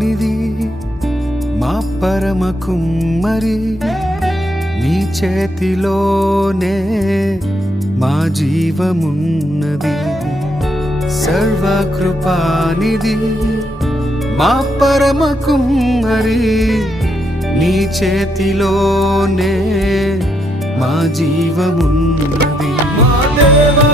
కృపానిధి మా పరమ కుమ్మరి, నీ చేతిలోనే మా జీవమున్నది. సర్వకృపానిధి మా పరమ కుమ్మరి, నీ చేతిలోనే మా జీవమున్నది. మా దేవా